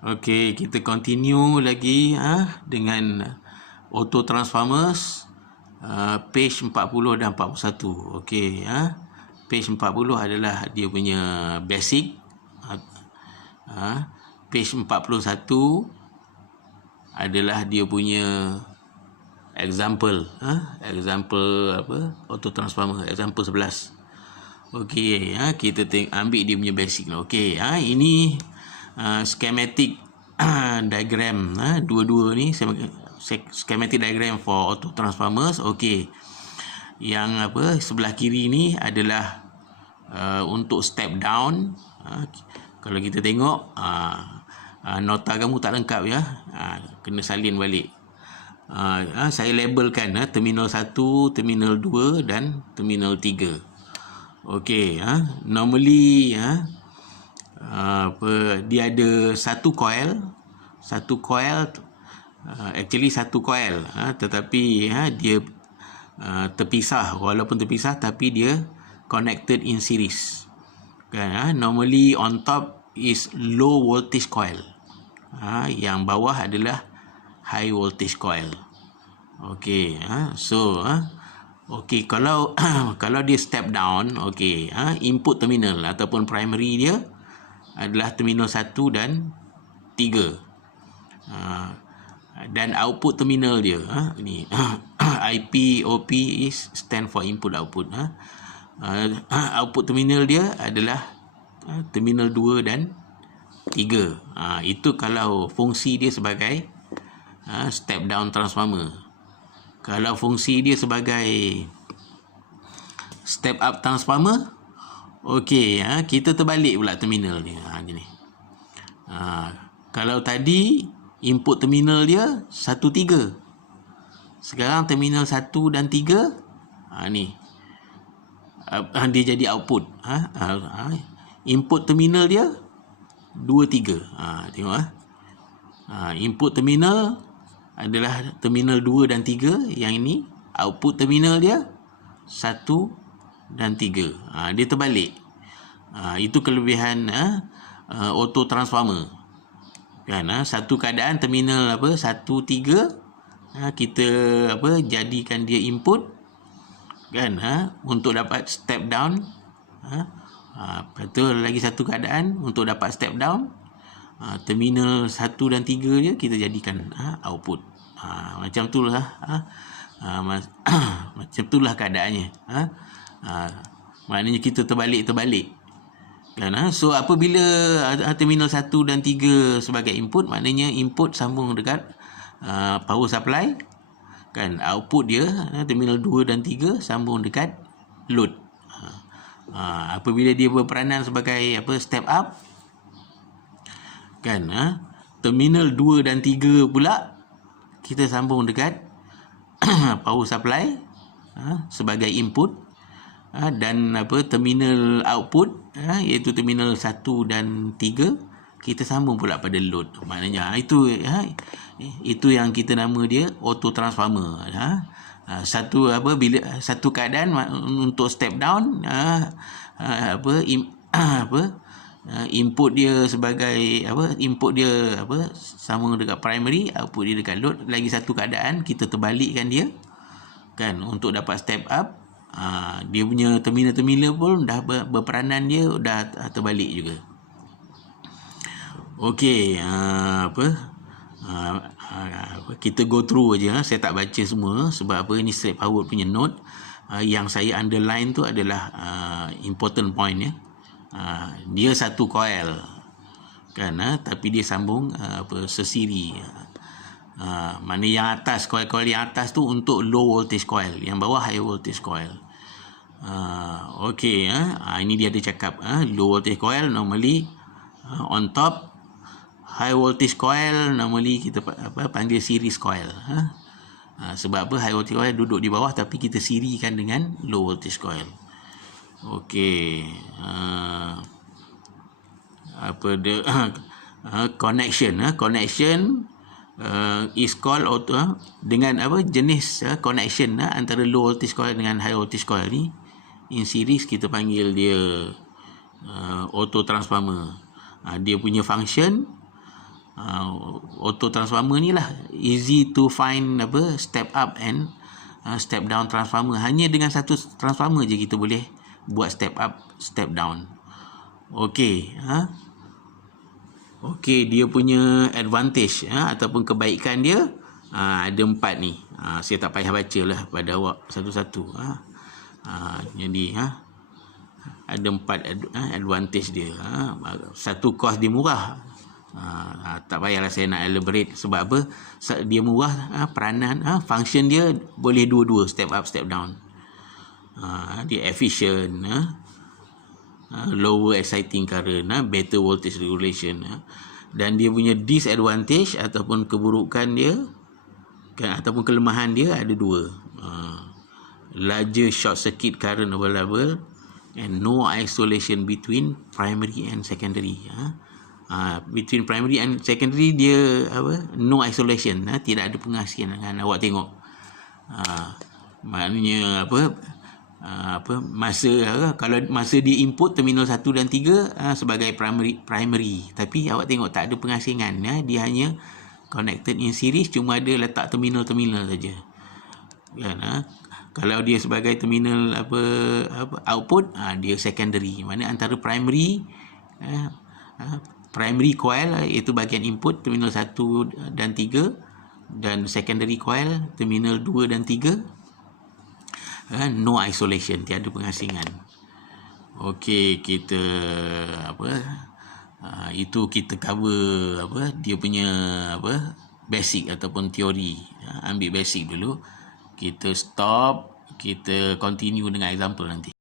Okey, kita continue lagi dengan auto transformers page 40 dan 41. Okey, page 40 adalah dia punya basic. Page 41 adalah dia punya example. Example apa? Auto transformer example 11. Okey, kita ambil dia punya basic lah. Okey, ini schematic diagram, dua-dua ni schematic diagram for auto transformers. Okey, yang apa sebelah kiri ni adalah untuk step down. Kalau kita tengok nota kamu tak lengkap ya, kena salin balik. Saya labelkan terminal 1, terminal 2 dan terminal 3. Okey, normally dia ada satu coil, actually satu coil, tetapi dia terpisah. Walaupun terpisah tapi dia connected in series kan. Normally on top is low voltage coil, yang bawah adalah high voltage coil. Okey, so okey, kalau kalau dia step down, okey, input terminal ataupun primary dia adalah terminal 1 dan 3. Dan output terminal dia ni IP OP is stand for input output. Output terminal dia adalah terminal 2 dan 3. Itu kalau fungsi dia sebagai step down transformer. Kalau fungsi dia sebagai step up transformer, okey, kita terbalik pula terminal ni. Gini. Kalau tadi input terminal dia 1, 3. Sekarang terminal 1 dan 3 ni dia jadi output. Input terminal dia 2, 3. Tengok input terminal adalah terminal 2 dan 3. Yang ini output terminal dia 1 dan 3. Dia terbalik. Itu kelebihan auto transformer kan. Satu keadaan terminal 1, 3 kita jadikan dia input kan, untuk dapat step down. Betul, lagi satu keadaan untuk dapat step down, terminal 1 dan 3 dia kita jadikan output. Macam itulah macam itulah keadaannya. Maknanya kita terbalik kan. So apabila terminal 1 dan 3 sebagai input, maknanya input sambung dekat power supply kan. Output dia terminal 2 dan 3 sambung dekat load. Apabila dia berperanan sebagai step up kan, terminal 2 dan 3 pula kita sambung dekat power supply sebagai input, dan terminal output iaitu terminal 1 dan 3 kita sambung pula pada load. Maknanya itu yang kita nama dia auto transformer. Bila satu keadaan untuk step down, input dia sebagai input dia sama dekat primary, output dia dekat load. Lagi satu keadaan kita terbalikkan dia kan, untuk dapat step up, dia punya terminal pun dah berperanan, dia dah terbalik juga. Okey, kita go through aja. Saya tak baca semua sebab ini straightforward punya note. Yang saya underline tu adalah important point ya. Dia satu coil kan, tapi dia sambung sesiri. Mana yang atas, coil yang atas tu untuk low voltage coil, yang bawah high voltage coil. Okey, ini dia ada cakap low voltage coil normally on top, high voltage coil normally kita panggil series coil. Sebab high voltage coil duduk di bawah tapi kita sirikan dengan low voltage coil. Okey, connection is called auto, dengan jenis connection antara low voltage coil dengan high voltage coil ni in series kita panggil dia auto transformer. Dia punya function auto transformer ni lah easy to find apa step up and step down transformer. Hanya dengan satu transformer je kita boleh buat step up, step down. Okey, okey, dia punya advantage ataupun kebaikan dia ada 4 ni. Saya tak payah baca lah pada awak satu-satu. Jadi ada 4 advantage dia. Satu, kos dia murah. Tak payahlah saya nak elaborate sebab apa, dia murah. Peranan function dia boleh dua-dua, step up, step down. Dia efficient, lower exciting current, better voltage regulation. Dan dia punya disadvantage ataupun keburukan dia ataupun kelemahan dia ada 2. Larger short circuit current available and no isolation between primary and secondary. Between primary and secondary dia no isolation, tidak ada pengasihan. Awak tengok, maknanya masa kalau masa dia input terminal 1 dan 3 sebagai primary, tapi awak tengok tak ada pengasingan, dia hanya connected in series, cuma ada letak terminal saja kan. Kalau dia sebagai terminal output, dia secondary. Maknanya antara primary coil iaitu bahagian input terminal 1 dan 3, dan secondary coil terminal 2 dan 3, no isolation, tiada pengasingan. Okey, kita itu kita cover dia punya basic ataupun teori. Ambil basic dulu, kita stop, kita continue dengan example nanti.